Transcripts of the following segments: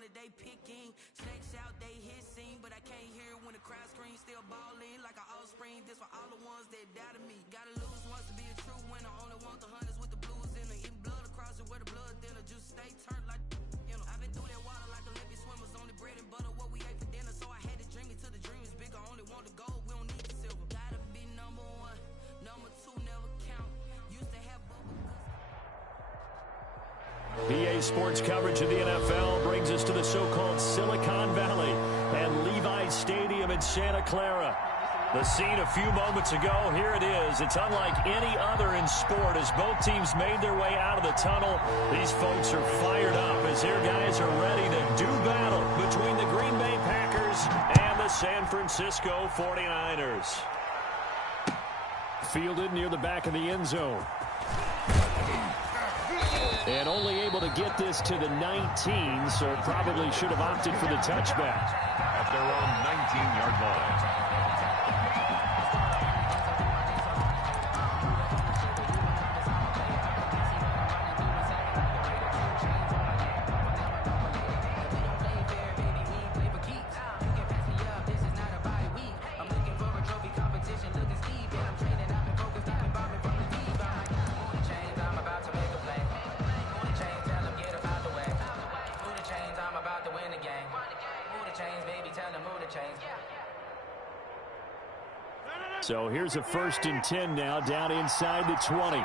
one that they picking. Snakes out, they hissing, but I can't hear when the crowd screams. Still balling like an offspring. This for all the ones that doubted me. Gotta lose once to be a true winner. Only want the hunters with the blues in it. Eating blood across it where the blood thinner. Just stay turned like, you know. I've been through that water like Olympic swimmers. Only bread and butter, what we ate for dinner. So I had to dream it till the dream is bigger. Only want the gold, we don't need the silver. Gotta be number one, number two never count. Used to have BA Sports coverage of the NFL brings us to the so-called Silicon Valley and Levi's Stadium in Santa Clara. The scene a few moments ago, here it is. It's unlike any other in sport as both teams made their way out of the tunnel. These folks are fired up as their guys are ready to do battle between the Green Bay Packers and the San Francisco 49ers. Fielded near the back of the end zone. And only able to get this to the 19, so probably should have opted for the touchback. At their own 19-yard line. So here's a 1st and 10 now, down inside the 20.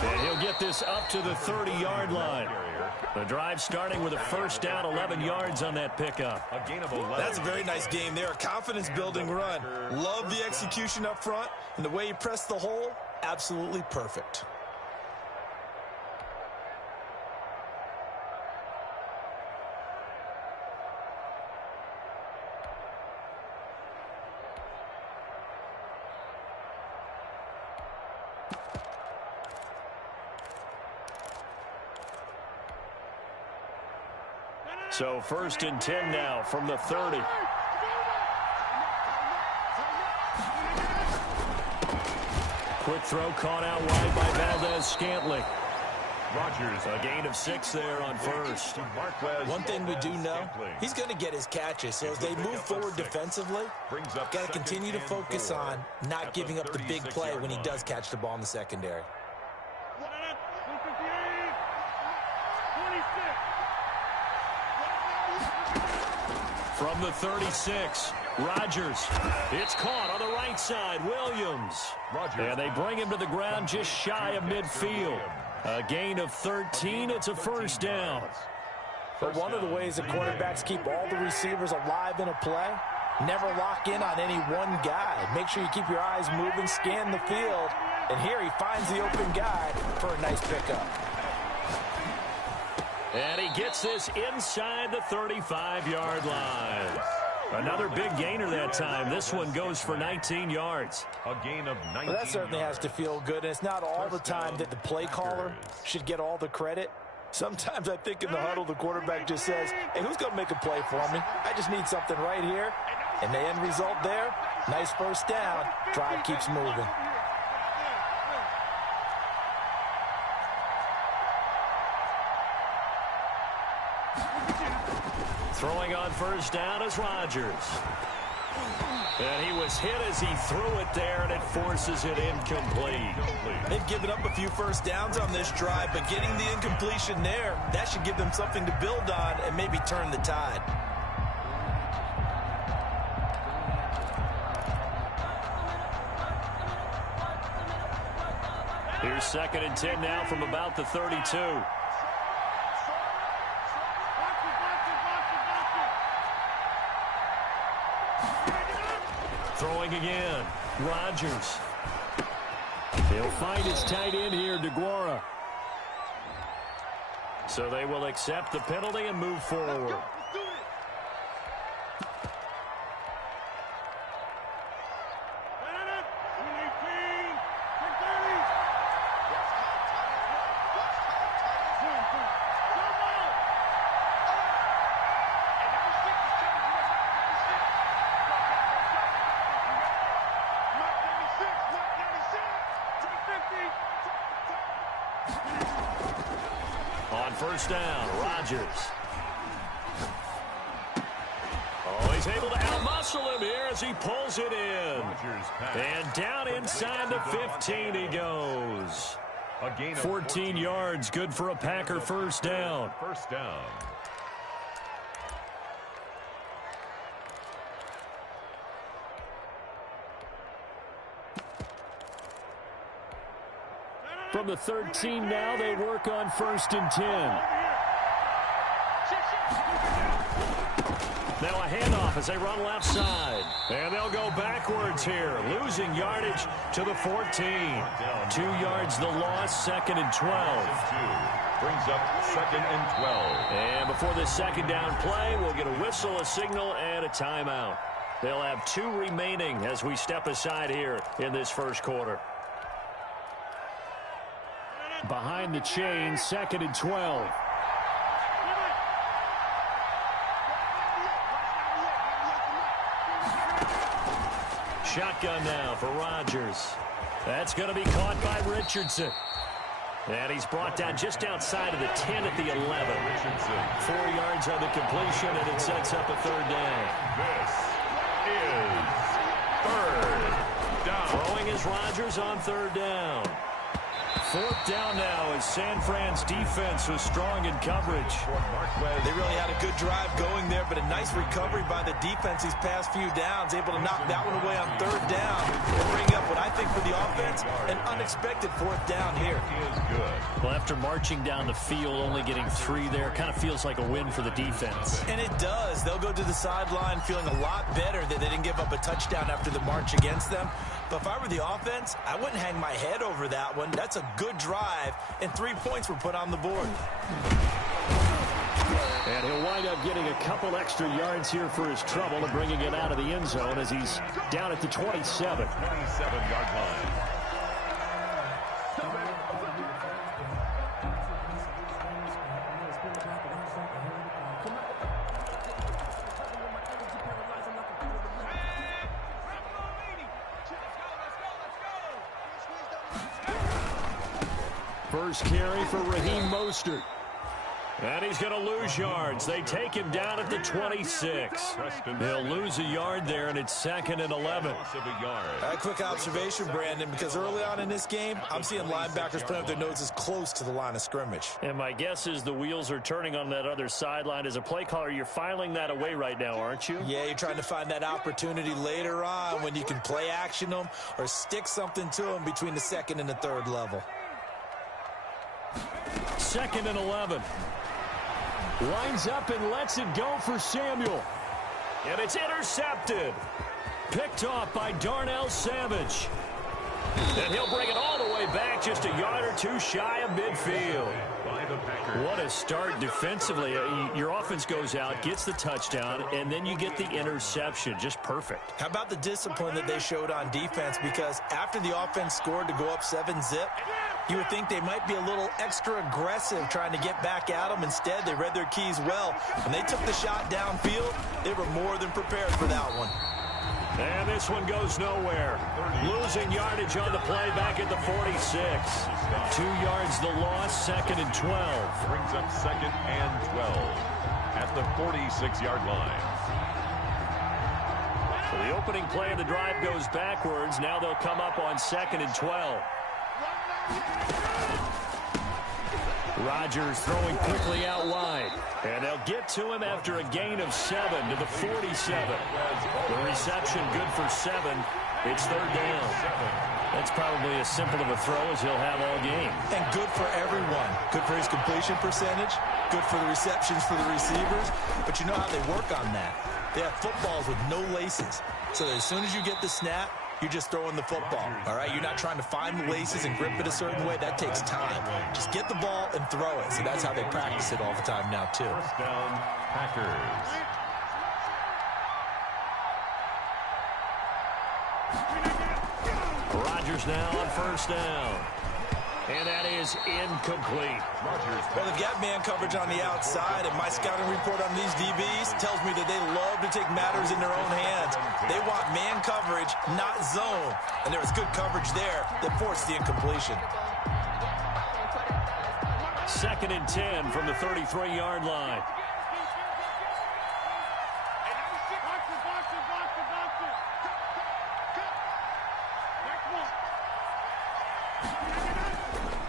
And he'll get this up to the 30-yard line. The drive starting with a 1st down, 11 yards on that pickup. A gain of 11. That's a very nice game there. A confidence-building run. Love the execution up front, and the way he pressed the hole, absolutely perfect. So 1st and 10 now from the 30. Quick throw caught out wide by Valdez-Scantling. Rodgers, a gain of 6 there on 1st. One thing we do know, he's going to get his catches. So as they move forward defensively, got to continue to focus on not giving up the big play when he does catch the ball in the secondary. From the 36, Rodgers. It's caught on the right side. Williams. And they bring him to the ground just shy of midfield. A gain of 13. It's a 1st down. But one of the ways the quarterbacks keep all the receivers alive in a play, never lock in on any one guy. Make sure you keep your eyes moving, scan the field. And here he finds the open guy for a nice pickup. And he gets this inside the 35-yard line. Another big gainer that time. This one goes for 19 yards. A gain of 19 well, that certainly has to feel good. And it's not all the time that the play caller should get all the credit. Sometimes I think in the huddle, the quarterback just says, hey, who's going to make a play for me? I just need something right here. And the end result there, nice 1st down. Drive keeps moving. Throwing on 1st down is Rodgers. And he was hit as he threw it there, and it forces it incomplete. They've given up a few 1st downs on this drive, but getting the incompletion there, that should give them something to build on and maybe turn the tide. Here's 2nd and 10 now from about the 32. Throwing again. Rodgers. He'll find his tight end here, DeGuara. So they will accept the penalty and move forward. on first down. Rodgers. Oh, he's able to outmuscle him here as he pulls it in. And down inside the 15 he goes. 14 yards, good for a Packer first down. First down. From the 13 now, they work on 1st and 10. Now a handoff as they run left side. And they'll go backwards here, losing yardage to the 14. 2 yards the loss, 2nd and 12. Brings up 2nd and 12. And before the second down play, we'll get a whistle, a signal, and a timeout. They'll have 2 remaining as we step aside here in this first quarter. Behind the chain, 2nd and 12. Shotgun now for Rodgers. That's going to be caught by Richardson. And he's brought down just outside of the 10 at the 11. Richardson. 4 yards on the completion, and it sets up a 3rd down. This is 3rd down. Throwing is Rodgers on 3rd down. 4th down now as San Fran's defense was strong in coverage. They really had a good drive going there, but a nice recovery by the defense these past few downs, able to knock that one away on 3rd down and bring up what I think for the offense, an unexpected 4th down here. He is good. Well, after marching down the field, only getting 3 there, kind of feels like a win for the defense. And it does. They'll go to the sideline feeling a lot better that they didn't give up a touchdown after the march against them. But if I were the offense, I wouldn't hang my head over that one. That's a good drive, and 3 points were put on the board. And he'll wind up getting a couple extra yards here for his trouble and bringing it out of the end zone as he's down at the 27. 27-yard line. First carry for Raheem Mostert. And he's going to lose yards. They take him down at the 26. They'll lose a yard there, and it's 2nd and 11. A quick observation, Brandon, because early on in this game, I'm seeing linebackers putting up their noses close to the line of scrimmage. And my guess is the wheels are turning on that other sideline. As a play caller, you're filing that away right now, aren't you? Yeah, you're trying to find that opportunity later on when you can play action them or stick something to them between the 2nd and the 3rd level. 2nd and 11. Lines up and lets it go for Samuel. And it's intercepted. Picked off by Darnell Savage. And he'll bring it all the way back just a yard or 2 shy of midfield. What a start defensively. Your offense goes out, gets the touchdown, and then you get the interception. Just perfect. How about the discipline that they showed on defense? Because after the offense scored to go up 7-zip, you would think they might be a little extra aggressive trying to get back at them. Instead, they read their keys well. When they took the shot downfield, they were more than prepared for that one. And this one goes nowhere. Losing yardage on the play back at the 46. 2 yards the loss, 2nd and 12. Brings up 2nd and 12 at the 46-yard line. So the opening play of the drive goes backwards. Now they'll come up on 2nd and 12. Rodgers throwing quickly out wide. And they'll get to him after a gain of 7 to the 47. The reception good for 7. It's 3rd down. That's probably as simple of a throw as he'll have all game. And good for everyone. Good for his completion percentage. Good for the receptions for the receivers. But you know how they work on that. They have footballs with no laces. So that as soon as you get the snap, you're just throwing the football, all right? You're not trying to find the laces and grip it a certain way. That takes time. Just get the ball and throw it. So that's how they practice it all the time now, too. First down, Packers. Rodgers now on first down. And that is incomplete. Well, they've got man coverage on the outside, and my scouting report on these DBs tells me that they love to take matters in their own hands. They want man coverage, not zone. And there was good coverage there that forced the incompletion. 2nd and 10 from the 33-yard line.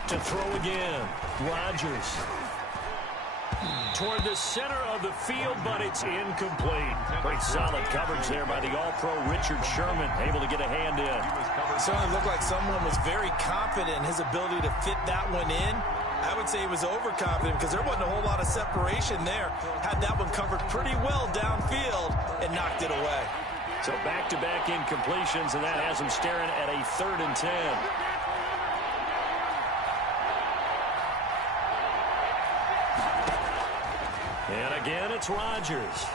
To throw again, Rodgers. Toward the center of the field, but it's incomplete. Great solid coverage there by the All-Pro Richard Sherman, able to get a hand in. It certainly looked like someone was very confident in his ability to fit that one in. I would say he was overconfident because there wasn't a whole lot of separation there. Had that one covered pretty well downfield and knocked it away. So back-to-back incompletions, and that has him staring at a 3rd and 10. And again, it's Rodgers.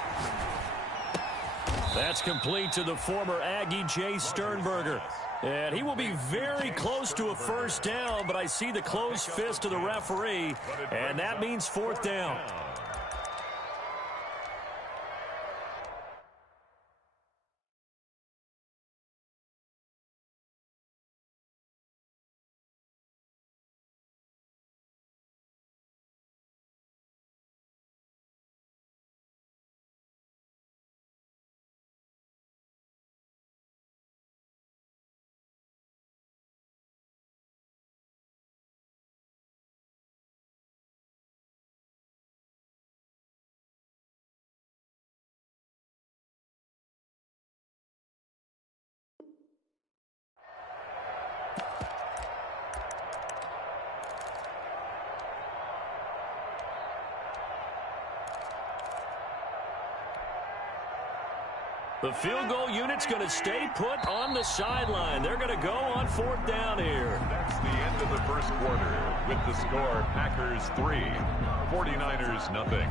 That's complete to the former Aggie, Jay Sternberger. And he will be very close to a 1st down, but I see the closed fist of the referee, and that means 4th down. The field goal unit's going to stay put on the sideline. They're going to go on 4th down here. That's the end of the 1st quarter with the score Packers 3, 49ers nothing.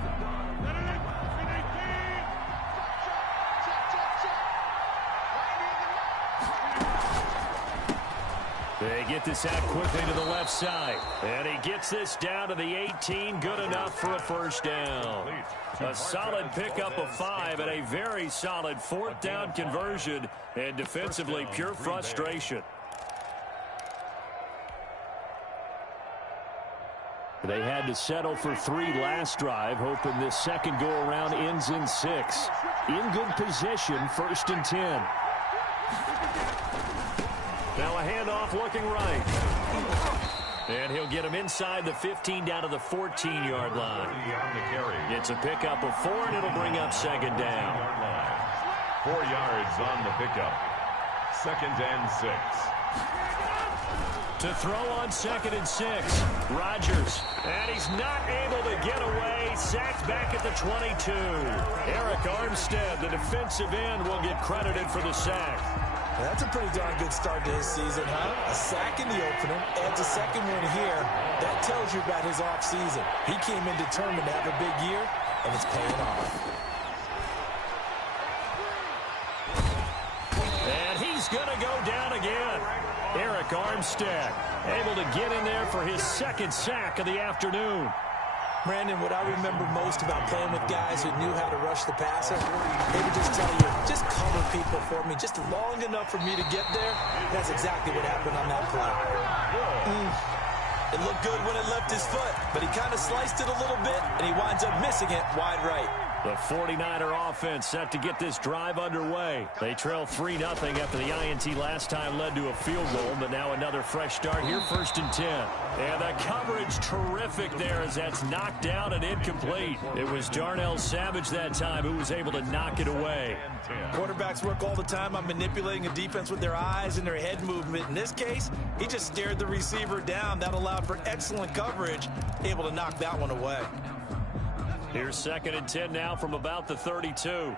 They get this out quickly to the left side. And he gets this down to the 18. Good enough for a 1st down. A solid pickup of 5 and a very solid 4th down conversion. And defensively, pure frustration. They had to settle for 3 last drive, hoping this second go-around ends in 6. In good position, 1st and 10. Now a handoff looking right. And he'll get him inside the 15 down to the 14-yard line. It's a pickup of 4, and it'll bring up 2nd down. 4 yards on the pickup. 2nd and 6. To throw on 2nd and 6. Rodgers. And he's not able to get away. Sacked back at the 22. Eric Armstead, the defensive end, will get credited for the sack. That's a pretty darn good start to his season, huh? A sack in the opener, adds a 2nd one here. That tells you about his offseason. He came in determined to have a big year, and it's paying off. And he's going to go down again. Eric Armstead able to get in there for his 2nd sack of the afternoon. Brandon, what I remember most about playing with guys who knew how to rush the passer, they would just tell you, just cover people for me, just long enough for me to get there. That's exactly what happened on that play. It looked good when it left his foot, but he kind of sliced it a little bit, and he winds up missing it wide right. The 49er offense set to get this drive underway. They trail 3-0 after the INT last time led to a field goal, but now another fresh start here, 1st and 10. And the coverage terrific there as that's knocked down and incomplete. It was Darnell Savage that time who was able to knock it away. Quarterbacks work all the time on manipulating a defense with their eyes and their head movement. In this case, he just stared the receiver down. That allowed for excellent coverage, able to knock that one away. Here's 2nd and 10 now from about the 32. And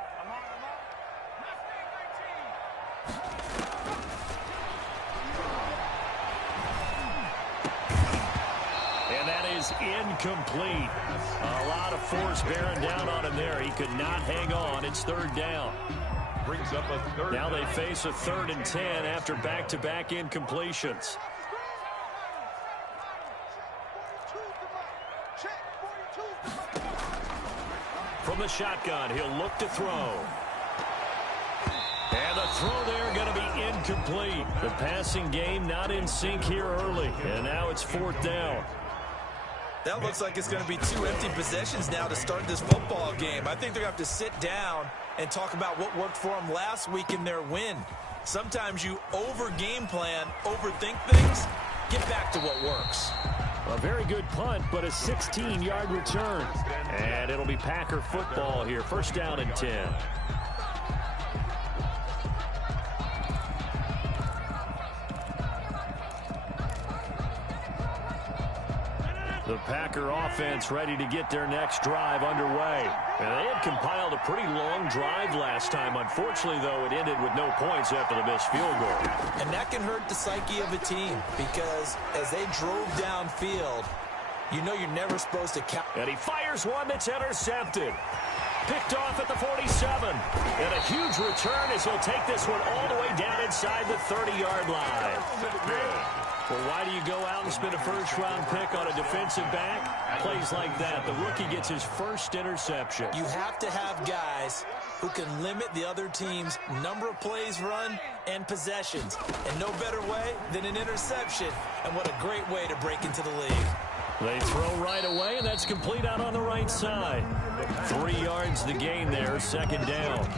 that is incomplete. A lot of force bearing down on him there. He could not hang on. It's 3rd down. Brings up a 3rd. Now they face a 3rd and 10 after back-to-back incompletions. From the shotgun, he'll look to throw. And the throw there going to be incomplete. The passing game not in sync here early. And now it's 4th down. That looks like it's going to be 2 empty possessions now to start this football game. I think they're going to have to sit down and talk about what worked for them last week in their win. Sometimes you over-game plan, overthink things, get back to what works. A very good punt, but a 16-yard return. And it'll be Packer football here. First down and 10. The Packer offense ready to get their next drive underway. And they had compiled a pretty long drive last time. Unfortunately, though, it ended with no points after the missed field goal. And that can hurt the psyche of a team because as they drove downfield, you know you're never supposed to count. And he fires one that's intercepted. Picked off at the 47. And a huge return as he'll take this one all the way down inside the 30-yard line. Well, why do you go out and spend a first-round pick on a defensive back? Plays like that. The rookie gets his first interception. You have to have guys who can limit the other team's number of plays run and possessions. And no better way than an interception. And what a great way to break into the league. They throw right away, and that's complete out on the right side. 3 yards the gain there, second down.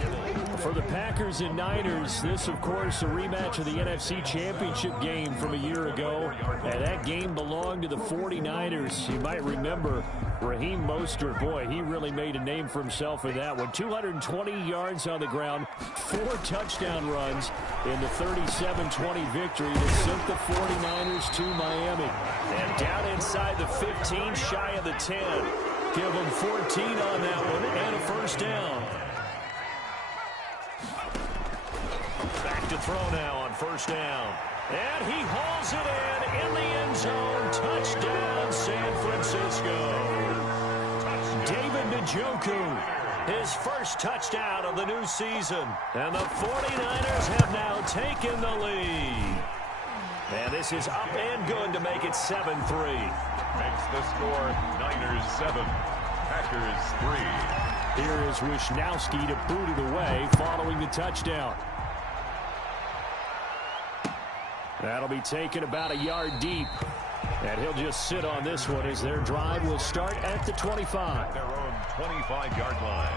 For the Packers and Niners, this, of course, a rematch of the NFC Championship game from a year ago. And that game belonged to the 49ers. You might remember Raheem Mostert. Boy, he really made a name for himself in that one. 220 yards on the ground, 4 touchdown runs in the 37-20 victory that sent the 49ers to Miami. And down inside the 15, shy of the 10. Give them 14 on that one and a first down. Back to throw now on first down. And he hauls it in the end zone. Touchdown, San Francisco. David Njoku, his first touchdown of the new season. And the 49ers have now taken the lead. And this is up and good to make it 7-3. Makes the score Niners 7, Packers 3. Here is Wishnowski to boot it away following the touchdown. That'll be taken about a yard deep. And he'll just sit on this one as their drive will start at the 25. Their own 25-yard line.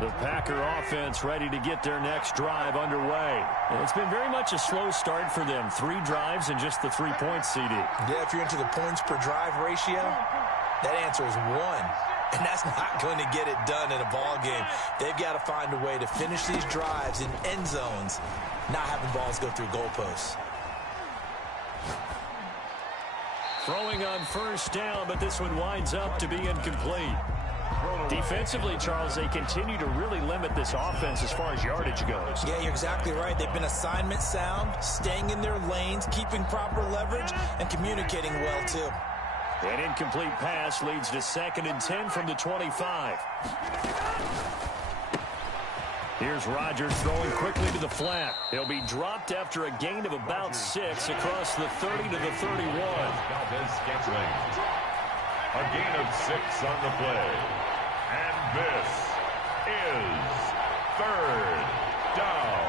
The Packer offense ready to get their next drive underway. And it's been very much a slow start for them. 3 drives and just the 3 points, CD. Yeah, if you're into the points per drive ratio, that answer is 1. And that's not going to get it done in a ball game. They've got to find a way to finish these drives in end zones, not having balls go through goalposts. Throwing on first down, but this one winds up to be incomplete. Defensively, Charles, they continue to really limit this offense as far as yardage goes. Yeah, you're exactly right. They've been assignment sound, staying in their lanes, keeping proper leverage, and communicating well, too. An incomplete pass leads to 2nd and 10 from the 25. Here's Rodgers throwing quickly to the flat. He'll be dropped after a gain of about 6 across the 30 to the 31. Valdez-Scantling. A gain of 6 on the play. And this is 3rd down.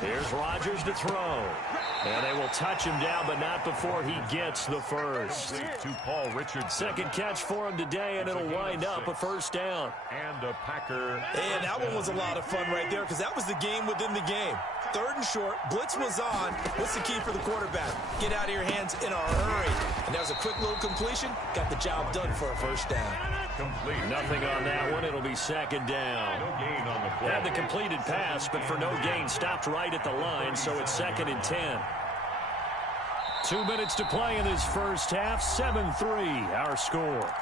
Here's Rodgers to throw. And they will touch him down, but not before he gets the first. To Paul Richardson. Second catch for him today, and it'll wind up a first down. And a Packer. And that one was a lot of fun right there because that was the game within the game. 3rd and short, blitz was on. What's the key for the quarterback? Get out of your hands in a hurry. And that was a quick little completion. Got the job done for a first down. Complete. Nothing on that one. It'll be 2nd down. No gain on the play. Had the completed pass, but for no gain, stopped right at the line, so it's 2nd and 10. 2 minutes to play in this first half. 7-3, our score.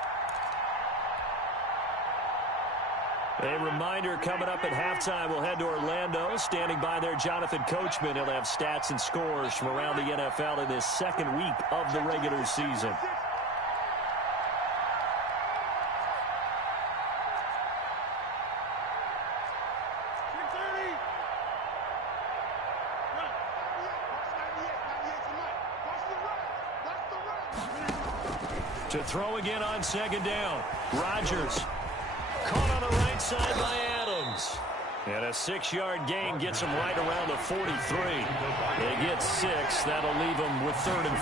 A reminder coming up at halftime, we'll head to Orlando. Standing by there, Jonathan Coachman. He'll have stats and scores from around the NFL in this 2nd week of the regular season. To throw again on second down. Rodgers caught on the right side by Adams. And a 6-yard gain gets him right around the 43. They get 6. That'll leave him with 3rd and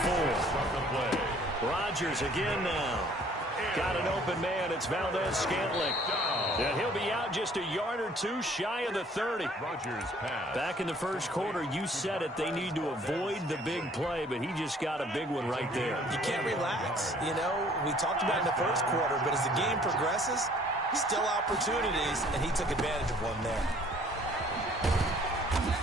4. Rodgers again now. Got an open man. It's Valdez-Scantling. And he'll be out just a yard or two shy of the 30. Back in the first quarter, you said it. They need to avoid the big play, but he just got a big one right there. You can't relax. You know, we talked about it in the first quarter, but as the game progresses, still opportunities, and he took advantage of one there.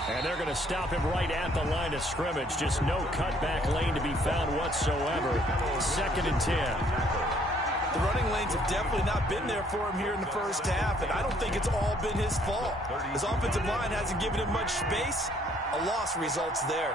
And they're going to stop him right at the line of scrimmage. Just no cutback lane to be found whatsoever. 2nd and 10. The running lanes have definitely not been there for him here in the first half, and I don't think it's all been his fault. His offensive line hasn't given him much space. A loss results there.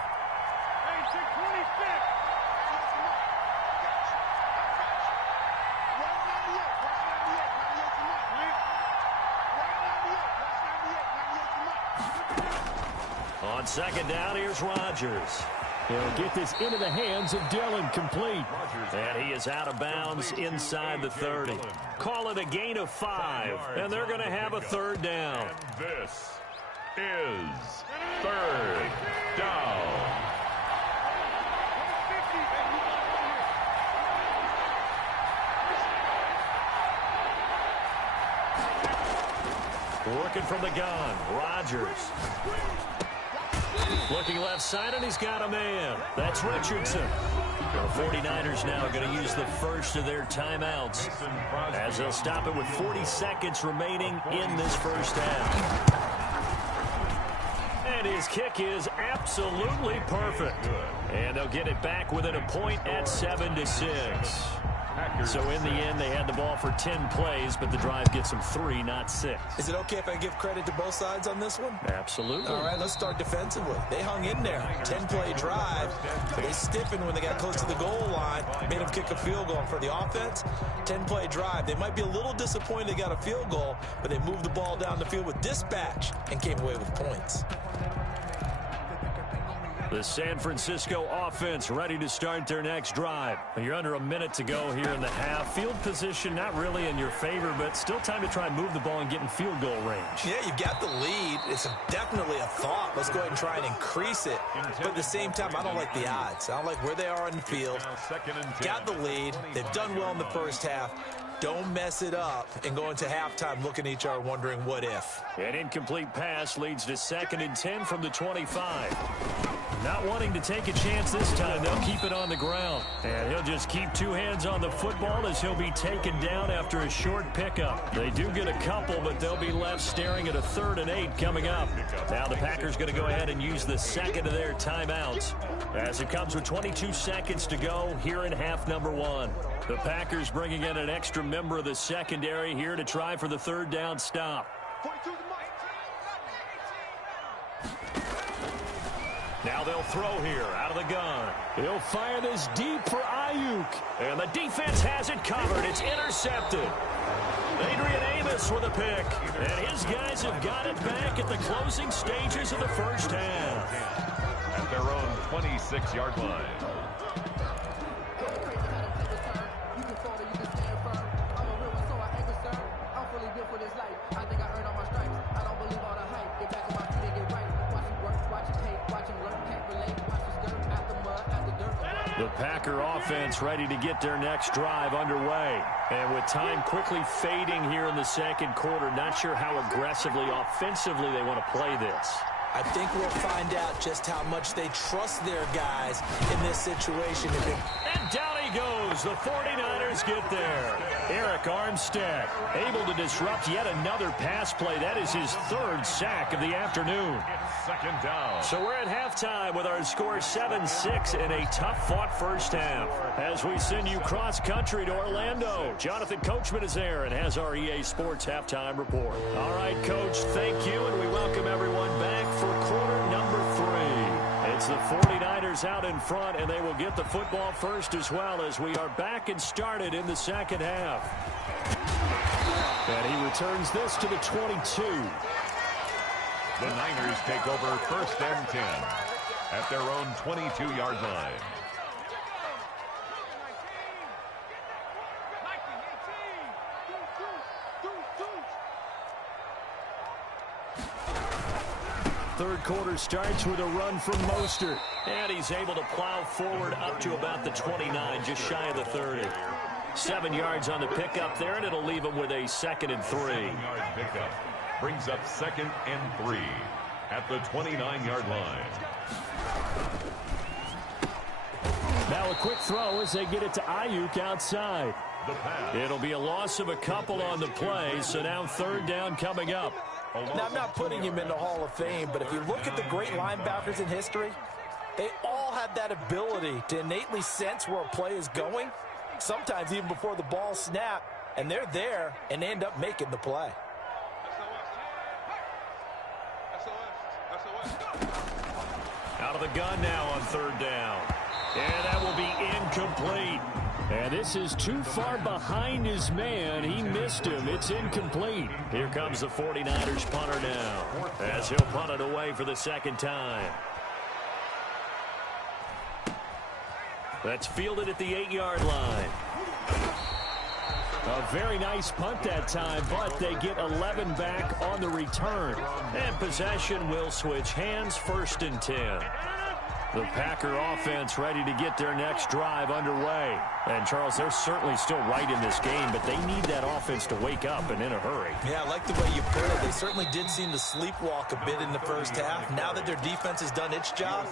On second down, here's Rodgers. He'll get this into the hands of Dillon, complete. And he is out of bounds inside the 30. Call it a gain of 5, and they're going to have a 3rd down. And this is 3rd down. Working from the gun, Rodgers. Looking left side, and he's got a man. That's Richardson. The 49ers now are going to use the first of their timeouts as they'll stop it with 40 seconds remaining in this first half. And his kick is absolutely perfect. And they'll get it back within a point at 7-6. So in the end, they had the ball for 10 plays, but the drive gets them 3, not 6. Is it okay if I give credit to both sides on this one? Absolutely. All right, let's start defensively. They hung in there. 10-play drive. They stiffened when they got close to the goal line, made them kick a field goal. And for the offense, 10-play drive. They might be a little disappointed they got a field goal, but they moved the ball down the field with dispatch and came away with points. The San Francisco offense ready to start their next drive. You're under a minute to go here in the half. Field position not really in your favor, but still time to try and move the ball and get in field goal range. Yeah, you've got the lead. It's definitely a thought. Let's go ahead and try and increase it. But at the same time, I don't like the odds. I don't like where they are on the field. Got the lead. They've done well in the first half. Don't mess it up and go into halftime looking at each other wondering what if. An incomplete pass leads to 2nd and 10 from the 25. Not wanting to take a chance this time, they'll keep it on the ground. And he'll just keep 2 hands on the football as he'll be taken down after a short pickup. They do get a couple, but they'll be left staring at a 3rd and 8 coming up. Now the Packers going to go ahead and use the second of their timeouts as it comes with 22 seconds to go here in half number 1. The Packers bringing in an extra member of the secondary here to try for the 3rd down stop. Now they'll throw here out of the gun. He'll fire this deep for Ayuk. And the defense has it covered. It's intercepted. Adrian Amos with a pick. And his guys have got it back at the closing stages of the first half. At their own 26-yard line. The Packer offense ready to get their next drive underway. And with time quickly fading here in the second quarter, not sure how aggressively, offensively they want to play this. I think we'll find out just how much they trust their guys in this situation. And down he goes. The 49ers get there. Arik Armstead able to disrupt yet another pass play. That is his 3rd sack of the afternoon. Second down. So we're at halftime with our score 7-6 in a tough-fought first half. As we send you cross-country to Orlando, Jonathan Coachman is there and has our EA Sports halftime report. All right, Coach, thank you, and we welcome everyone back for quarter number 3. It's the 49ers out in front, and they will get the football first as well as we are back and started in the second half. And he returns this to the 22. The Niners take over 1st and 10 at their own 22-yard line. third quarter starts with a run from Mostert. And he's able to plow forward up to about the 29, just shy of the 30. 7 yards on the pickup there, and it'll leave him with a 2nd and 3. 7-yard pickup brings up 2nd and 3 at the 29-yard line. Now a quick throw as they get it to Ayuk outside. It'll be a loss of a couple on the play, so now 3rd down coming up. Now, I'm not putting him in the Hall of Fame, but if you look at the great linebackers in history, they all had that ability to innately sense where a play is going, sometimes even before the ball snapped, and they're there and they end up making the play. Out of the gun now on 3rd down. And that will be incomplete. And this is too far behind his man. He missed him. It's incomplete. Here comes the 49ers punter now, as he'll punt it away for the 2nd time. That's fielded at the 8-yard line. A very nice punt that time, but they get 11 back on the return. And possession will switch hands, 1st and 10. The Packer offense ready to get their next drive underway. And, Charles, they're certainly still right in this game, but they need that offense to wake up and in a hurry. Yeah, I like the way you put it. They certainly did seem to sleepwalk a bit in the first half. Now that their defense has done its job,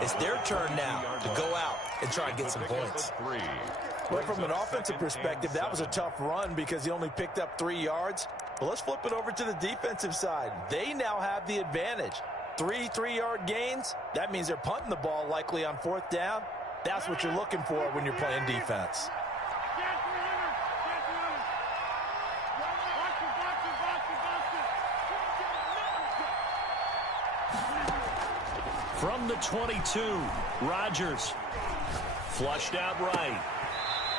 it's their turn now to go out and try and get some points. Well, from an offensive perspective, that was a tough run because he only picked up 3 yards. But let's flip it over to the defensive side. They now have the advantage. 3 3-yard gains, that means they're punting the ball likely on 4th down. That's what you're looking for when you're playing defense. From the 22, Rodgers. Flushed out right.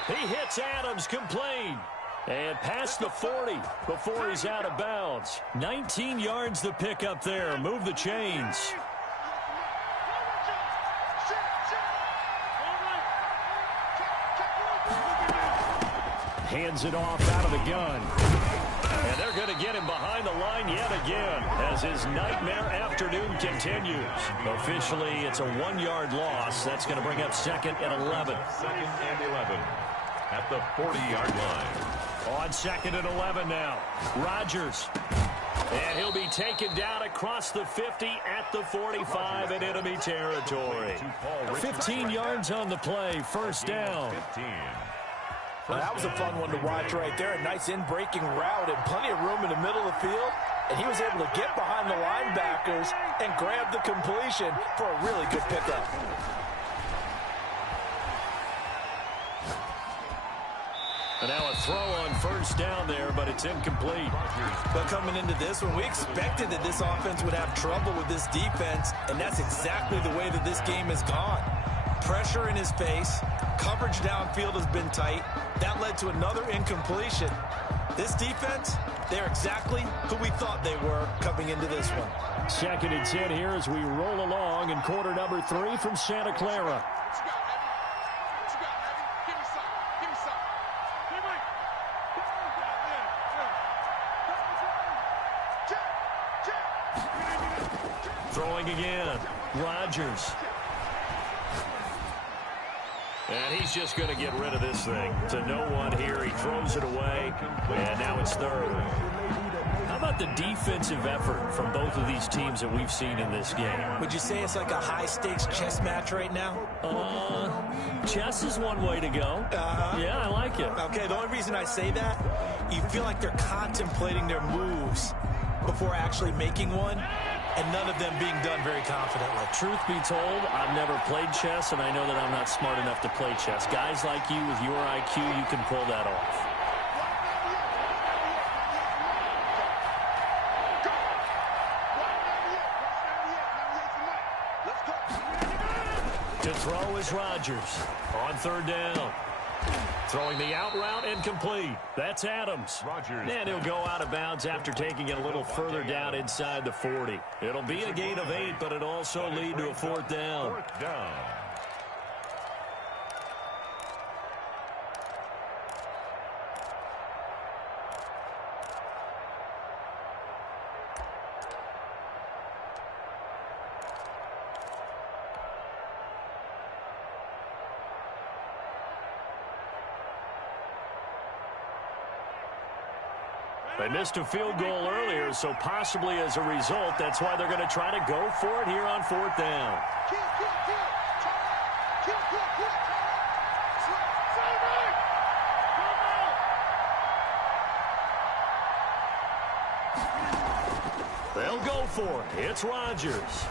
He hits Adams, complete. And past the 40 before he's out of bounds. 19 yards the pick up there. Move the chains. Hands it off out of the gun. And they're going to get him behind the line yet again as his nightmare afternoon continues. Officially, it's a 1-yard loss. That's going to bring up 2nd and 11. 2nd and 11 at the 40-yard line. On 2nd and 11 now. Rodgers. And he'll be taken down across the 50 at the 45 in enemy territory. 15 yards on the play. 1st down. Well, that was a fun one to watch right there. A nice in-breaking route and plenty of room in the middle of the field. And he was able to get behind the linebackers and grab the completion for a really good pickup. And now a throw on 1st down there, but it's incomplete. But coming into this one, we expected that this offense would have trouble with this defense, and that's exactly the way that this game has gone. Pressure in his face, coverage downfield has been tight. That led to another incompletion. This defense, they're exactly who we thought they were coming into this one. 2nd and 10 here as we roll along in quarter number 3 from Santa Clara. Throwing again, Rodgers. And he's just going to get rid of this thing. To no one here, he throws it away, and now it's 3rd. How about the defensive effort from both of these teams that we've seen in this game? Would you say it's like a high-stakes chess match right now? Chess is one way to go. Yeah, I like it. Okay, the only reason I say that, you feel like they're contemplating their moves before actually making one, and none of them being done very confidently. Truth be told, I've never played chess, and I know that I'm not smart enough to play chess. Guys like you with your IQ, you can pull that off. To throw is Rodgers on 3rd down. Throwing the out route incomplete. That's Adams. Rodgers. And he'll go out of bounds after taking it a little further down inside the 40. It'll be a gain of 8, but it'll also lead to a 4th down. 4th down. They missed a field goal earlier, so possibly as a result, that's why they're going to try to go for it here on 4th down. They'll go for it. It's Rodgers.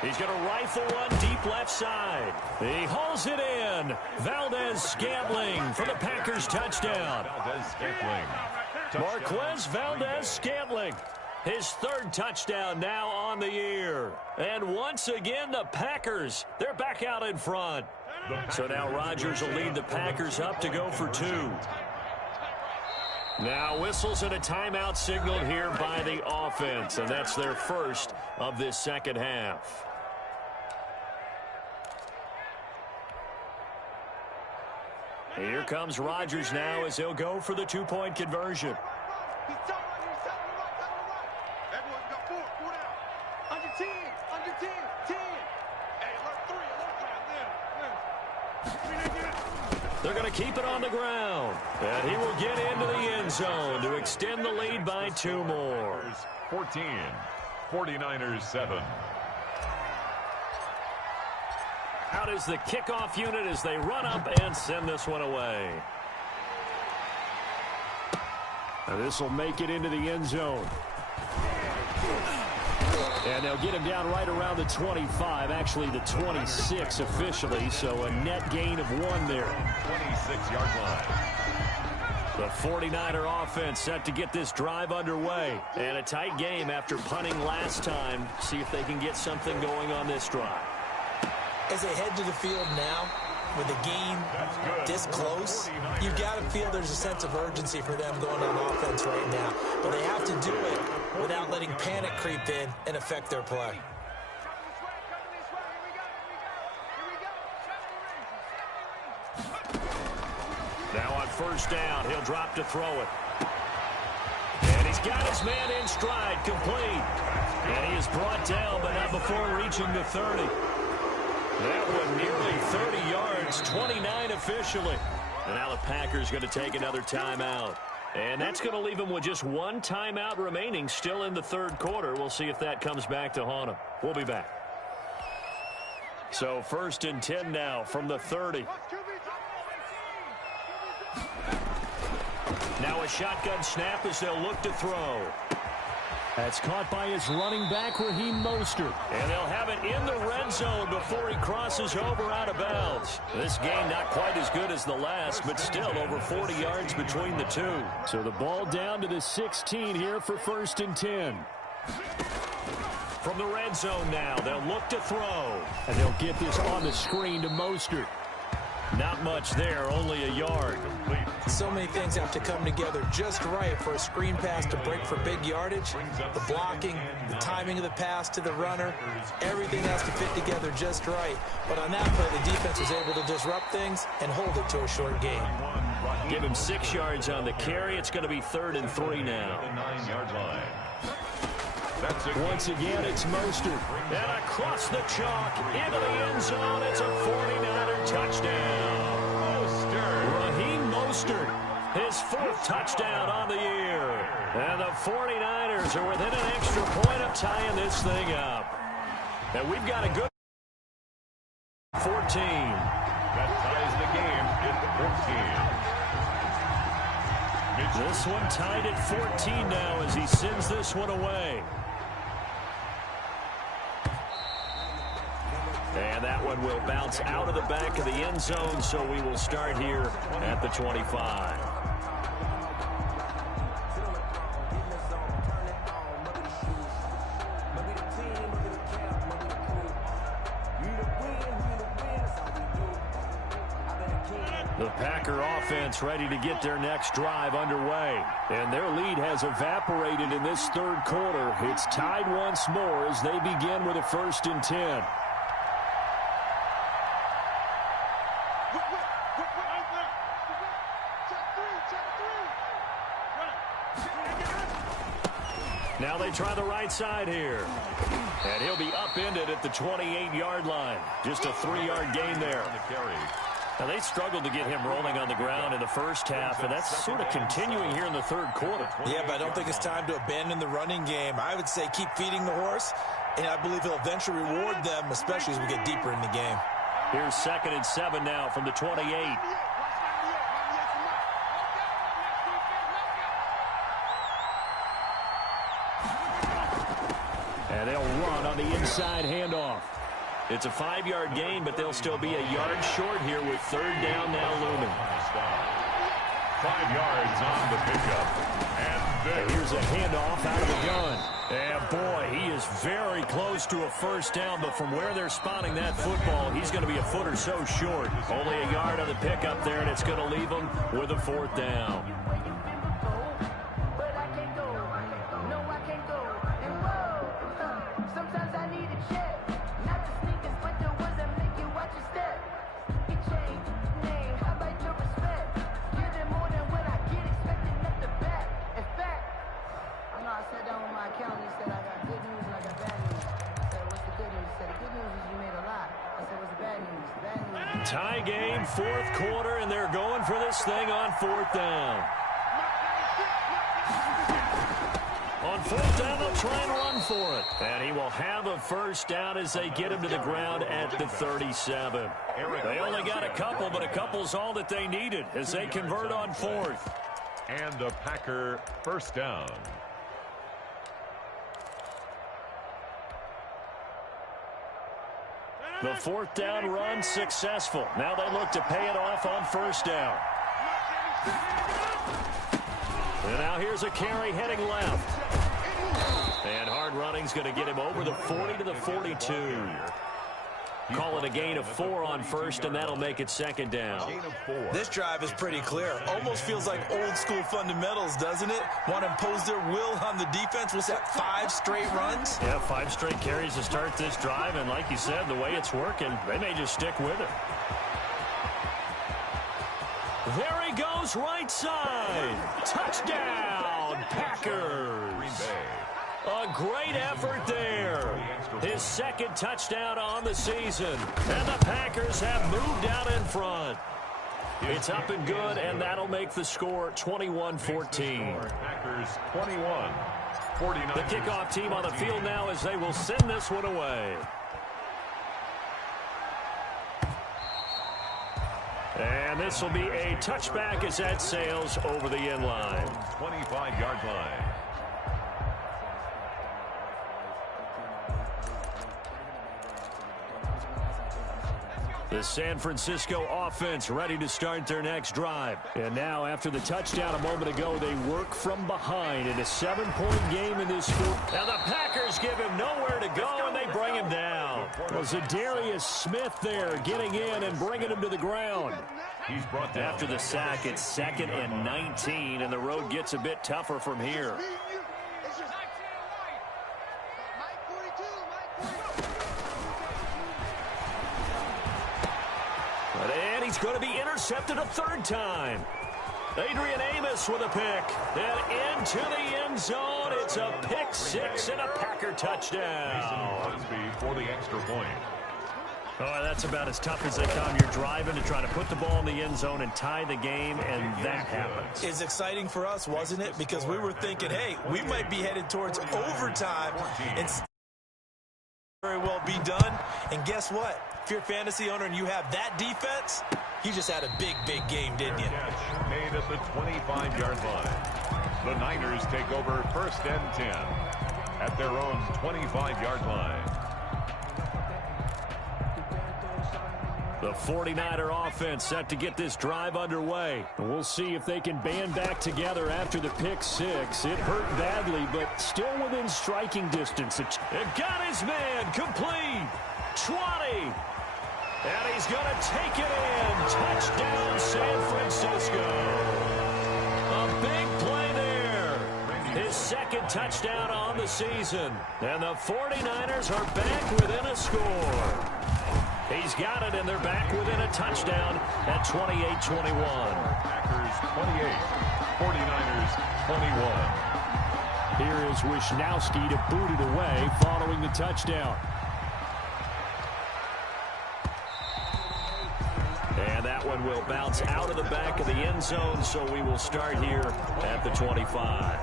He's going to rifle one deep left side. He hauls it in. Valdez-Scantling for the Packers touchdown. Valdez-Scantling. Marquez Valdez-Scantling. His 3rd touchdown now on the year. And once again, the Packers, they're back out in front. So now Rodgers will lead the Packers up to go for 2. Now whistles and a timeout signaled here by the offense, and that's their first of this second half. Here comes Rodgers now as he'll go for the 2-point conversion. They're going to keep it on the ground. And he will get into the end zone to extend the lead by 2 more. 14, 49ers 7. Out is the kickoff unit as they run up and send this one away. And this will make it into the end zone. And they'll get him down right around the 25, actually the 26 officially, so a net gain of 1 there. 26-yard line. The 49er offense set to get this drive underway. And a tight game after punting last time. See if they can get something going on this drive. As they head to the field now, with the game this close, you've got to feel there's a sense of urgency for them going on offense right now. But they have to do it without letting panic creep in and affect their play. Now on 1st down, he'll drop to throw it. And he's got his man in stride, complete. And he is brought down, but not before reaching the 30. That one nearly 30 yards, 29 officially. And now the Packers going to take another timeout. And that's going to leave them with just 1 timeout remaining still in the 3rd quarter. We'll see if that comes back to haunt them. We'll be back. So 1st and 10 now from the 30. Now a shotgun snap as they'll look to throw. That's caught by his running back, Raheem Mostert. And they'll have it in the red zone before he crosses over out of bounds. This game not quite as good as the last, but still over 40 yards between the two. So the ball down to the 16 here for 1st and 10. From the red zone now, they'll look to throw. And they'll get this on the screen to Mostert. Not much there, only a yard. So many things have to come together just right for a screen pass to break for big yardage. The blocking, the timing of the pass to the runner, everything has to fit together just right. But on that play, the defense was able to disrupt things and hold it to a short gain. Give him 6 yards on the carry. It's going to be 3rd and 3 now. 9-yard line. Once again, it's Mostert. And across the chalk, into the end zone. It's a 49er touchdown. Raheem Mostert, his 4th touchdown on the year. And the 49ers are within an extra point of tying this thing up. And we've got a good 14. That ties the game at 14. This one tied at 14 now as he sends this one away. And that one will bounce out of the back of the end zone, so we will start here at the 25. The Packer offense ready to get their next drive underway. And their lead has evaporated in this 3rd quarter. It's tied once more as they begin with a 1st and 10. Now they try the right side here. And he'll be upended at the 28-yard line. Just a 3-yard gain there. On the carry. Now, they struggled to get him rolling on the ground in the first half, and that's sort of continuing here in the third quarter. Yeah, but I don't think it's time to abandon the running game. I would say keep feeding the horse, and I believe he'll eventually reward them, especially as we get deeper in the game. Here's 2nd and 7 now from the 28. And they'll run on the inside handoff. It's a 5-yard gain, but they'll still be a yard short here with 3rd down now looming. 5 yards on the pickup. And here's a handoff out of the gun. And, boy, he is very close to a first down, but from where they're spotting that football, he's going to be a foot or so short. Only a yard on the pickup there, and it's going to leave him with a 4th down. Tie game, 4th quarter, and they're going for this thing on 4th down. On 4th down, they'll try and run for it. And he will have a first down as they get him to the ground at the 37. They only got a couple, but a couple's all that they needed as they convert on 4th. And a Packer first down. The 4th down run successful. Now they look to pay it off on 1st down. And now here's a carry heading left. And hard running's going to get him over the 40 to the 42. Call it a gain of 4 on 1st, and that'll make it 2nd down. This drive is pretty clear. Almost feels like old school fundamentals, doesn't it? Want to impose their will on the defense. Was that 5 straight runs? Yeah, 5 straight carries to start this drive, and like you said, the way it's working, they may just stick with it. There he goes, right side. Touchdown, Packers. Green Bay. A great effort there. His 2nd touchdown on the season. And the Packers have moved out in front. It's up and good, and that'll make the score 21-14. Packers 21. 49. The kickoff team on the field now as they will send this one away. And this will be a touchback as that sails over the end line. 25-yard line. The San Francisco offense ready to start their next drive. And now, after the touchdown a moment ago, they work from behind in a 7-point game in this fourth. Now the Packers give him nowhere to go, and they bring him down. Well, Zadarius Smith there getting in and bringing him to the ground. He's brought down. After the sack, it's 2nd and 19, and the road gets a bit tougher from here. And he's going to be intercepted a 3rd time. Adrian Amos with a pick. And into the end zone. It's a pick 6 and a Packer touchdown. For the extra point. Oh, that's about as tough as they come. You're driving to try to put the ball in the end zone and tie the game, and that happens. It's exciting for us, wasn't it? Because we were thinking, hey, we might be headed towards overtime. And very well be done. And guess what? If you're a fantasy owner and you have that defense, you just had a big, big game, didn't you? Catch made at the 25-yard line. The Niners take over 1st and 10 at their own 25-yard line. The 49er offense set to get this drive underway. We'll see if they can band back together after the pick 6. It hurt badly, but still within striking distance. It got his man complete. 20. And he's going to take it in. Touchdown, San Francisco. A big play there. His 2nd touchdown on the season. And the 49ers are back within a score. He's got it, and they're back within a touchdown at 28-21. Packers 28, 49ers 21. Here is Wisnowski to boot it away following the touchdown. And that one bounce out of the back of the end zone, so we will start here at the 25.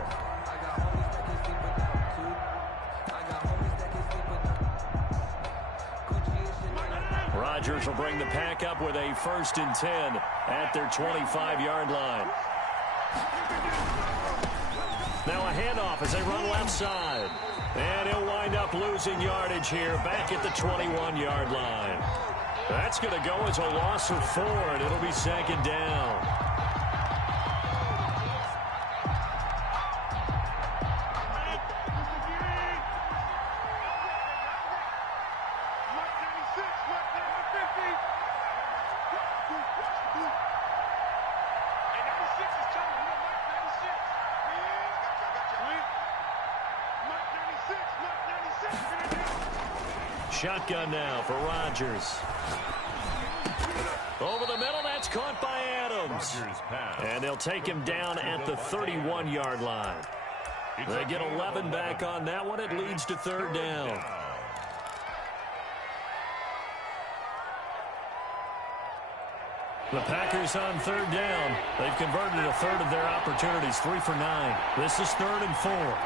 Rodgers will bring the pack up with a 1st and 10 at their 25-yard line. Now a handoff as they run left side. And he'll wind up losing yardage here back at the 21-yard line. That's going to go as a loss of 4, and it'll be 2nd down. Shotgun now for Rodgers. Over the middle, that's caught by Adams. And they'll take him down at the 31-yard line. They get 11 back on that one. It leads to 3rd down. The Packers on 3rd down. They've converted a third of their opportunities, 3 for 9. This is 3rd and 4.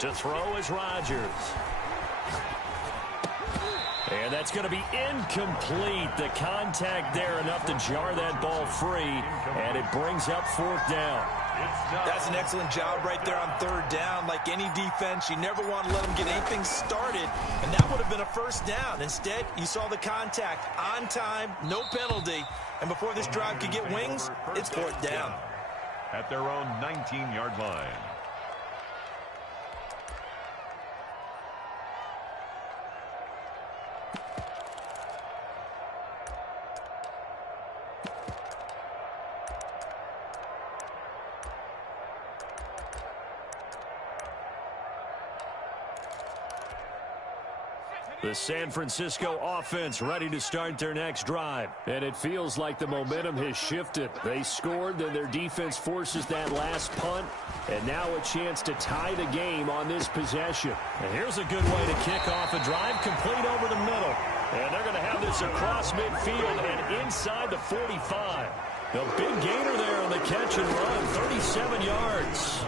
To throw is Rodgers. And that's going to be incomplete. The contact there enough to jar that ball free, and it brings up 4th down. That's an excellent job right there on 3rd down. Like any defense, you never want to let them get anything started, and that would have been a 1st down. Instead, you saw the contact on time, no penalty, and before this drive could get wings, it's 4th down. At their own 19-yard line. The San Francisco offense ready to start their next drive. And it feels like the momentum has shifted. They scored, then their defense forces that last punt. And now a chance to tie the game on this possession. And here's a good way to kick off a drive, complete over the middle. And they're going to have this across midfield and inside the 45. A big gainer there on the catch and run, 37 yards.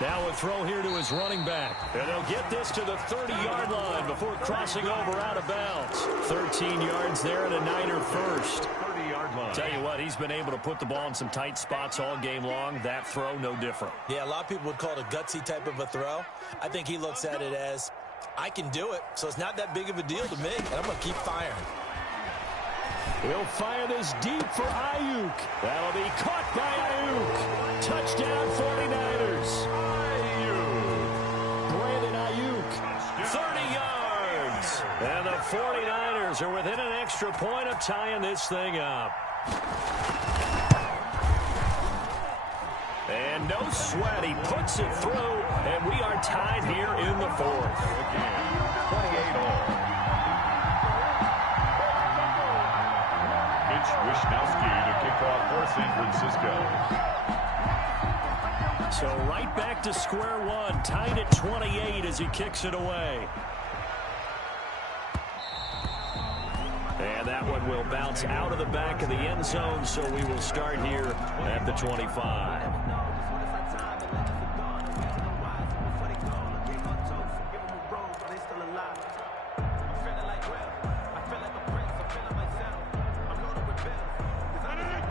Now a throw here to his running back. And they'll get this to the 30-yard line before crossing over out of bounds. 13 yards there and a Niner first. 30-yard line. Tell you what, he's been able to put the ball in some tight spots all game long. That throw, no different. Yeah, a lot of people would call it a gutsy type of a throw. I think he looks at it as, I can do it, so it's not that big of a deal to me, and I'm going to keep firing. He'll fire this deep for Ayuk. That'll be caught by Ayuk. Touchdown 49ers. Brandon Ayuk, 30 yards. And the 49ers are within an extra point of tying this thing up. And no sweat, he puts it through, and we are tied here in the 4th. Again, 28 all. Wisnowski to kick off for San Francisco. So right back to square one, tied at 28 as he kicks it away. And that one will bounce out of the back of the end zone, so we will start here at the 25.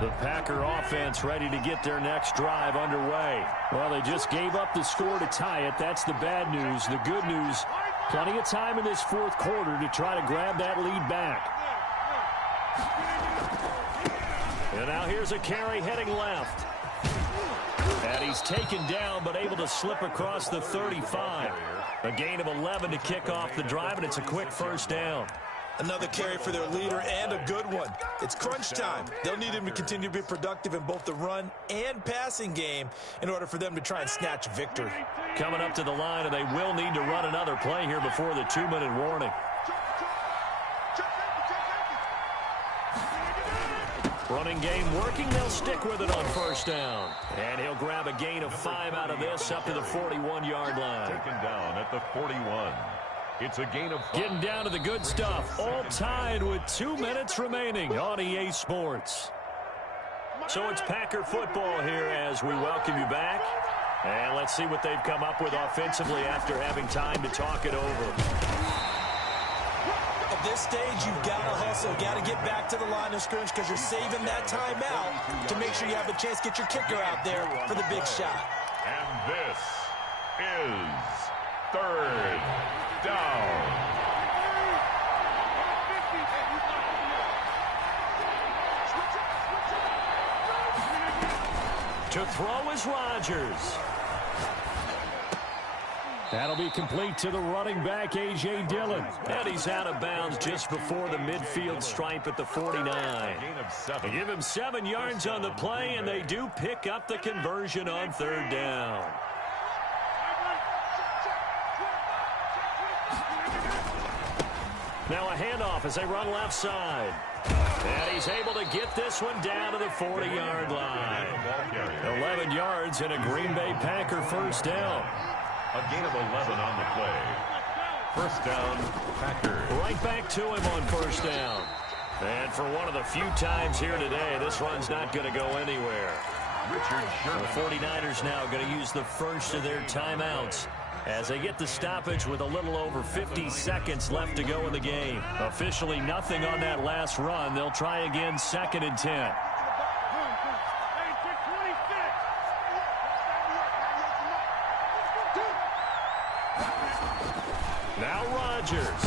The Packer offense ready to get their next drive underway. Well, they just gave up the score to tie it. That's the bad news. The good news, plenty of time in this 4th quarter to try to grab that lead back. And now here's a carry heading left. And he's taken down but able to slip across the 35. A gain of 11 to kick off the drive, and it's a quick 1st down. Another carry for their leader, and a good one. It's crunch time. They'll need him to continue to be productive in both the run and passing game in order for them to try and snatch victory. Coming up to the line, and they will need to run another play here before the 2-minute warning. Running game working. They'll stick with it on first down. And he'll grab a gain of 5 out of this up to the 41-yard line. Taken down at the 41. It's a gain of 5. Getting down to the good stuff. All tied with 2 minutes remaining on EA Sports. So it's Packer football here as we welcome you back. And let's see what they've come up with offensively after having time to talk it over. At this stage, you've got to hustle. Got to get back to the line of scrimmage because you're saving that timeout to make sure you have a chance to get your kicker out there for the big shot. And this is third down. To throw is Rodgers. That'll be complete to the running back, A.J. Dillon. And he's out of bounds just before the midfield stripe at the 49. They give him 7 yards on the play, and they do pick up the conversion on third down. Now a handoff as they run left side. And he's able to get this one down to the 40-yard line. 11 yards and a Green Bay Packer first down. A gain of 11 on the play. First down, Packers. Right back to him on first down. And for one of the few times here today, this run's not going to go anywhere. Richard Sherman. The 49ers now going to use the first of their timeouts as they get the stoppage with a little over 50 seconds left to go in the game. Officially nothing on that last run. They'll try again, 2nd and 10. Now Rodgers.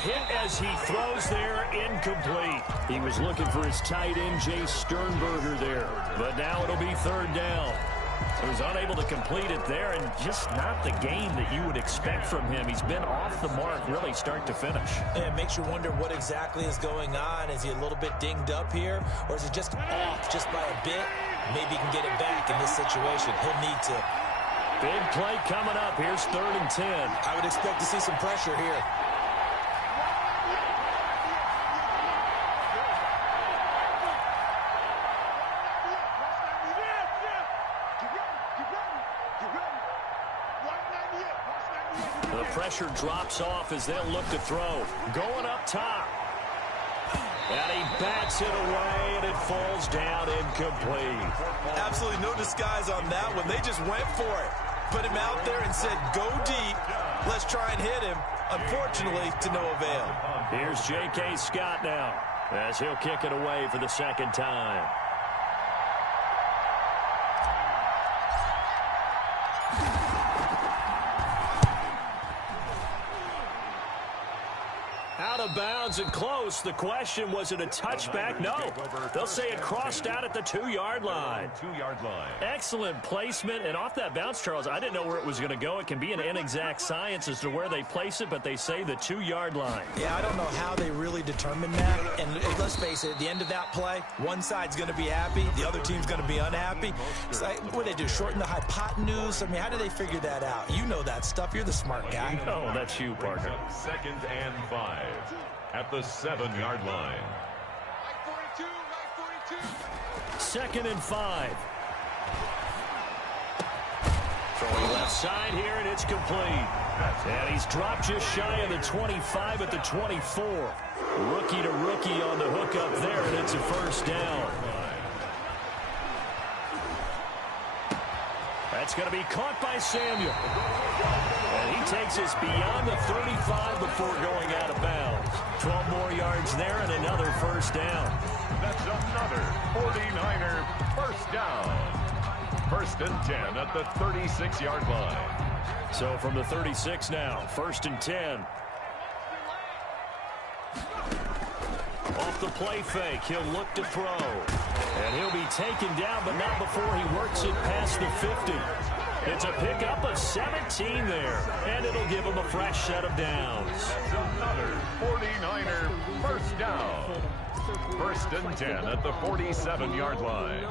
Hit as he throws there, incomplete. He was looking for his tight end, Jay Sternberger there. But now it'll be third down. So he's unable to complete it there, and just not the game that you would expect from him. He's been off the mark really start to finish. Yeah, it makes you wonder what exactly is going on. Is he a little bit dinged up here, or is he just off just by a bit? Maybe he can get it back in this situation. He'll need to. Big play coming up. Here's 3rd and 10. I would expect to see some pressure here. The pressure drops off as they'll look to throw. Going up top. And he bats it away, and it falls down incomplete. Absolutely no disguise on that one. They just went for it. Put him out there and said, go deep. Let's try and hit him. Unfortunately, to no avail. Here's J.K. Scott now as he'll kick it away for the 2nd time. Out of bounds and close. The question, was it a touchback? No. They'll say it crossed out at the 2-yard line. 2-yard line. Excellent placement. And off that bounce, Charles, I didn't know where it was going to go. It can be an inexact science as to where they place it, but they say the 2-yard line. Yeah, I don't know how they really determined that. And let's face it, at the end of that play, one side's going to be happy, the other team's going to be unhappy. It's like, what do they do, shorten the hypotenuse? I mean, how do they figure that out? You know that stuff. You're the smart guy. Oh, that's you, partner. 2nd and 5 at the 7-yard line. 2nd and 5. Throwing left side here, and it's complete. And he's dropped just shy of the 25 at the 24. Rookie to rookie on the hook up there, and it's a first down. That's going to be caught by Samuel. And he takes us beyond the 35 before going out of bounds. 12 more yards there and another first down. That's another 49er first down. 1st and 10 at the 36-yard line. So from the 36 now, 1st and 10. Off the play fake, he'll look to throw. And he'll be taken down, but not before he works it past the 50. It's a pickup of 17 there, and it'll give him a fresh set of downs. That's another 49er first down. 1st and 10 at the 47-yard line.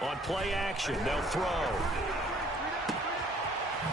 On play action, they'll throw.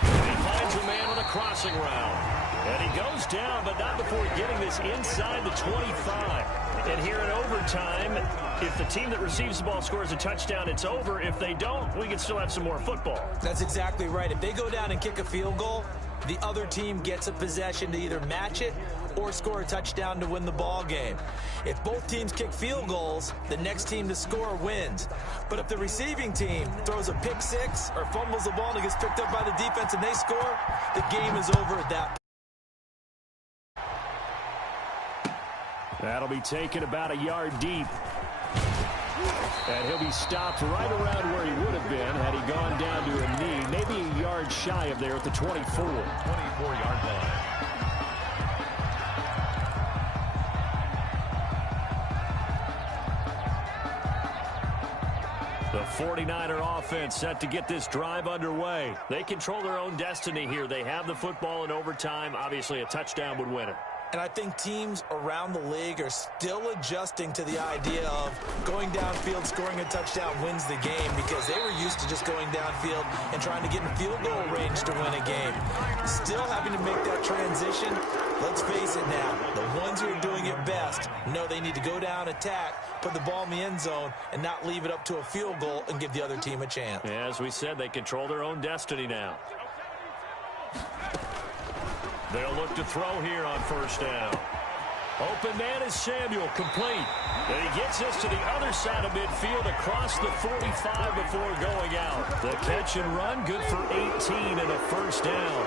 And he finds a man on a crossing route. And he goes down, but not before getting this inside the 25. And here in overtime, if the team that receives the ball scores a touchdown, it's over. If they don't, we can still have some more football. That's exactly right. If they go down and kick a field goal, the other team gets a possession to either match it or score a touchdown to win the ball game. If both teams kick field goals, the next team to score wins. But if the receiving team throws a pick six or fumbles the ball and it gets picked up by the defense and they score, the game is over at that point. That'll be taken about a yard deep. And he'll be stopped right around where he would have been had he gone down to a knee, maybe a yard shy of there at the 24. 24-yard line. The 49er offense set to get this drive underway. They control their own destiny here. They have the football in overtime. Obviously, a touchdown would win it. And I think teams around the league are still adjusting to the idea of going downfield, scoring a touchdown wins the game, because they were used to just going downfield and trying to get in field goal range to win a game. Still having to make that transition. Let's face it now, the ones who are doing it best know they need to go down, attack, put the ball in the end zone, and not leave it up to a field goal and give the other team a chance. As we said, they control their own destiny now. They'll look to throw here on first down. Open man is Samuel, complete. And he gets us to the other side of midfield across the 45 before going out. The catch and run, good for 18 and a first down.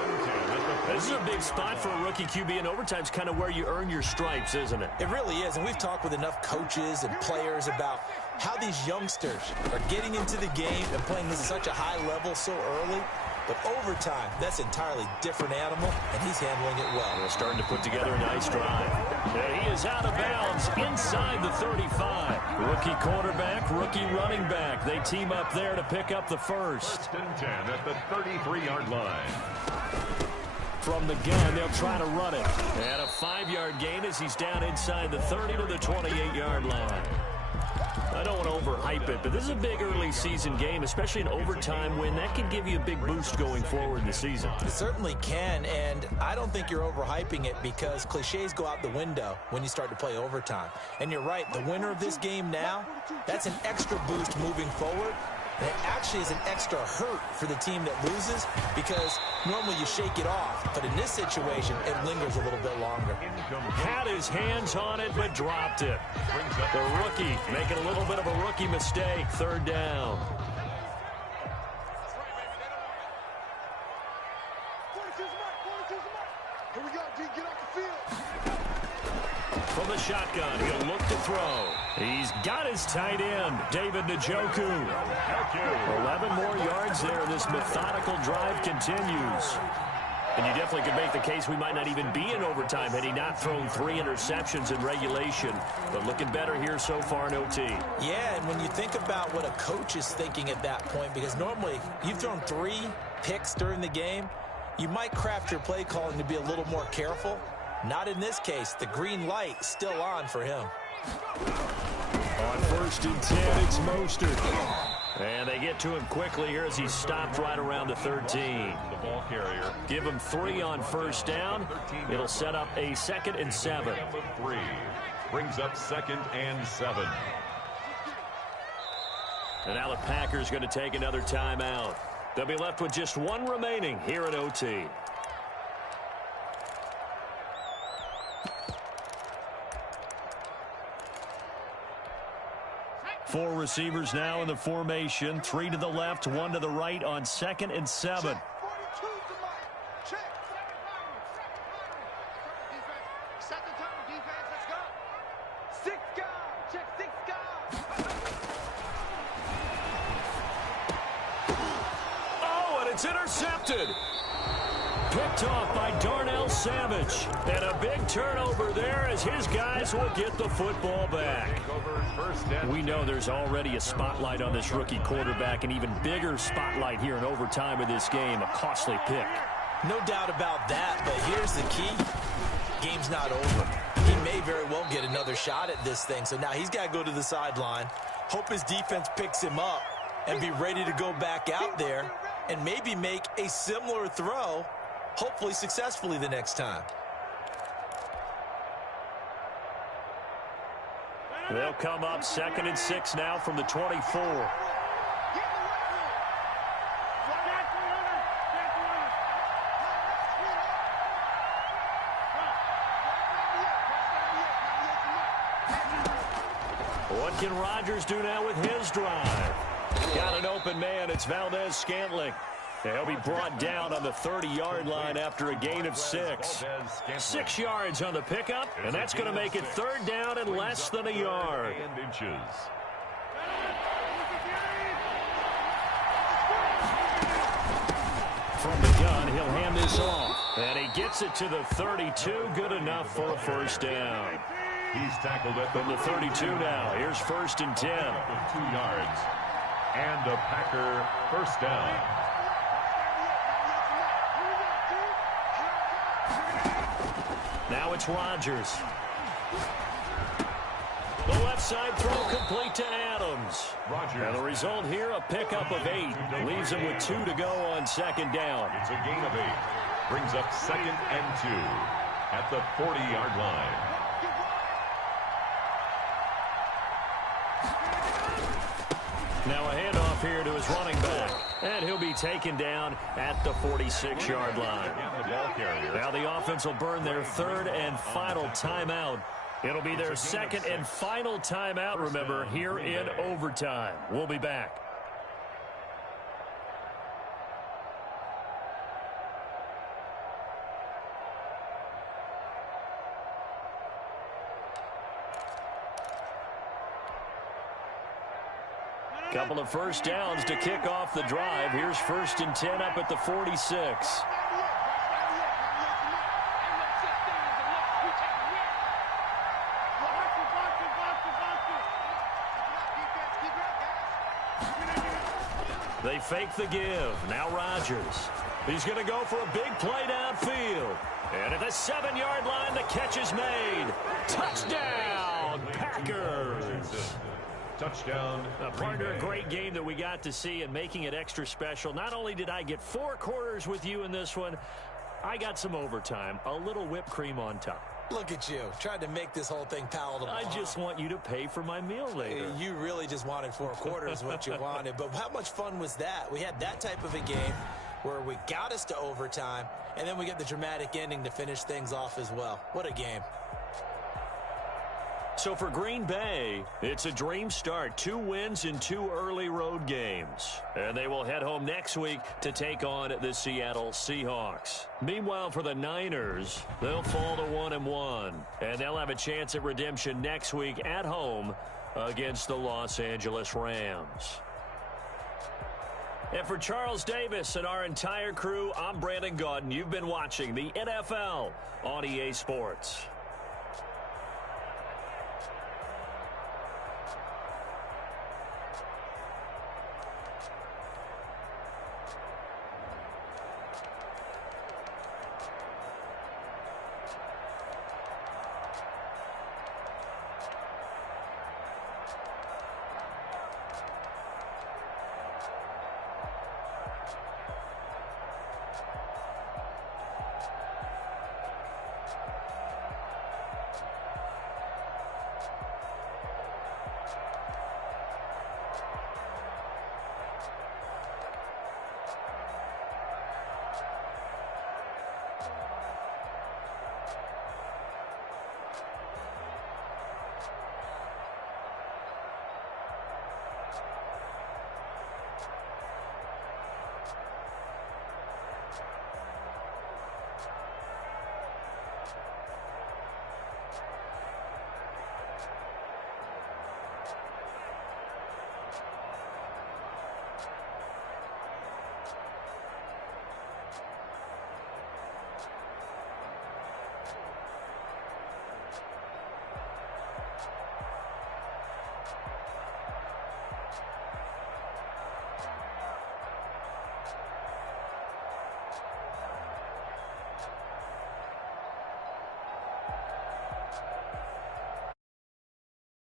This is a big spot for a rookie QB, and overtime's kind of where you earn your stripes, isn't it? It really is, and we've talked with enough coaches and players about how these youngsters are getting into the game and playing this at such a high level so early. But overtime, that's an entirely different animal, and he's handling it well. We're starting to put together a nice drive. And he is out of bounds inside the 35. Rookie quarterback, rookie running back. They team up there to pick up the first. 1st and 10 at the 33-yard line. From the gun, they'll try to run it. And a 5-yard gain as he's down inside the 30 to the 28-yard line. I don't want to overhype it, but this is a big early season game, especially an overtime win. That can give you a big boost going forward in the season. It certainly can, and I don't think you're overhyping it because cliches go out the window when you start to play overtime. And you're right, the winner of this game now, that's an extra boost moving forward. And it actually is an extra hurt for the team that loses because normally you shake it off. But in this situation, it lingers a little bit longer. Had his hands on it, but dropped it. The rookie making a little bit of a rookie mistake. 3rd down. Here we go, D. Get off the field. From the shotgun, he'll look to throw. He's got his tight end, David Njoku. 11 more yards there. This methodical drive continues. And you definitely could make the case we might not even be in overtime had he not thrown 3 interceptions in regulation. But looking better here so far in OT. Yeah, and when you think about what a coach is thinking at that point, because normally you've thrown 3 picks during the game, you might craft your play calling to be a little more careful. Not in this case. The green light still on for him. On 1st and 10, it's Mostert. And they get to him quickly here as he's stopped right around the 13. The ball carrier. Give him 3 on first down. It'll set up a 2nd and 7. 3 brings up 2nd and 7. And now the Packers going to take another timeout. They'll be left with just 1 remaining here at OT. Four receivers now in the formation. 3 to the left, 1 to the right on 2nd and 7. Oh, and it's intercepted. Picked off by Darnell Savage. And a big turnover there as his guys will get the football back. We know there's already a spotlight on this rookie quarterback, an even bigger spotlight here in overtime of this game. A costly pick. No doubt about that, but here's the key. Game's not over. He may very well get another shot at this thing, so now he's got to go to the sideline, hope his defense picks him up, and be ready to go back out there and maybe make a similar throw hopefully successfully the next time. They'll come up 2nd and 6 now from the 24. What can Rodgers do now with his drive? Got an open man. It's Valdes-Scantling. He'll be brought down on the 30-yard line after a gain of 6. 6 yards on the pickup, and that's going to make it 3rd down and less than a yard. From the gun, he'll hand this off. And he gets it to the 32. Good enough for a 1st down. He's tackled at From the 32 now. Here's 1st and 10. 2 yards. And a Packer 1st down. Now it's Rodgers. The left side throw complete to Adams. And the result here, a pickup of 8. Leaves him with 2 to go on 2nd down. It's a gain of 8. Brings up 2nd and 2 at the 40-yard line. Now a handoff here to his running back. And he'll be taken down at the 46-yard line. Now the offense will burn their 3rd and final timeout. It'll be their 2nd and final timeout, remember, here in overtime. We'll be back. Couple of 1st downs to kick off the drive. Here's 1st and 10 up at the 46. They fake the give. Now Rodgers. He's going to go for a big play downfield. And at the 7-yard line, the catch is made. Touchdown, Packers. Touchdown. Partner, a great game that we got to see and making it extra special. Not only did I get 4 quarters with you in this one, I got some overtime, a little whipped cream on top. Look at you, tried to make this whole thing palatable. I just want you to pay for my meal later. You really just wanted 4 quarters what you wanted, but how much fun was that? We had that type of a game where we got us to overtime, and then we get the dramatic ending to finish things off as well. What a game. So for Green Bay, it's a dream start. 2 wins in 2 early road games. And they will head home next week to take on the Seattle Seahawks. Meanwhile, for the Niners, they'll fall to 1-1. And they'll have a chance at redemption next week at home against the Los Angeles Rams. And for Charles Davis and our entire crew, I'm Brandon Gaudin. You've been watching the NFL on EA Sports.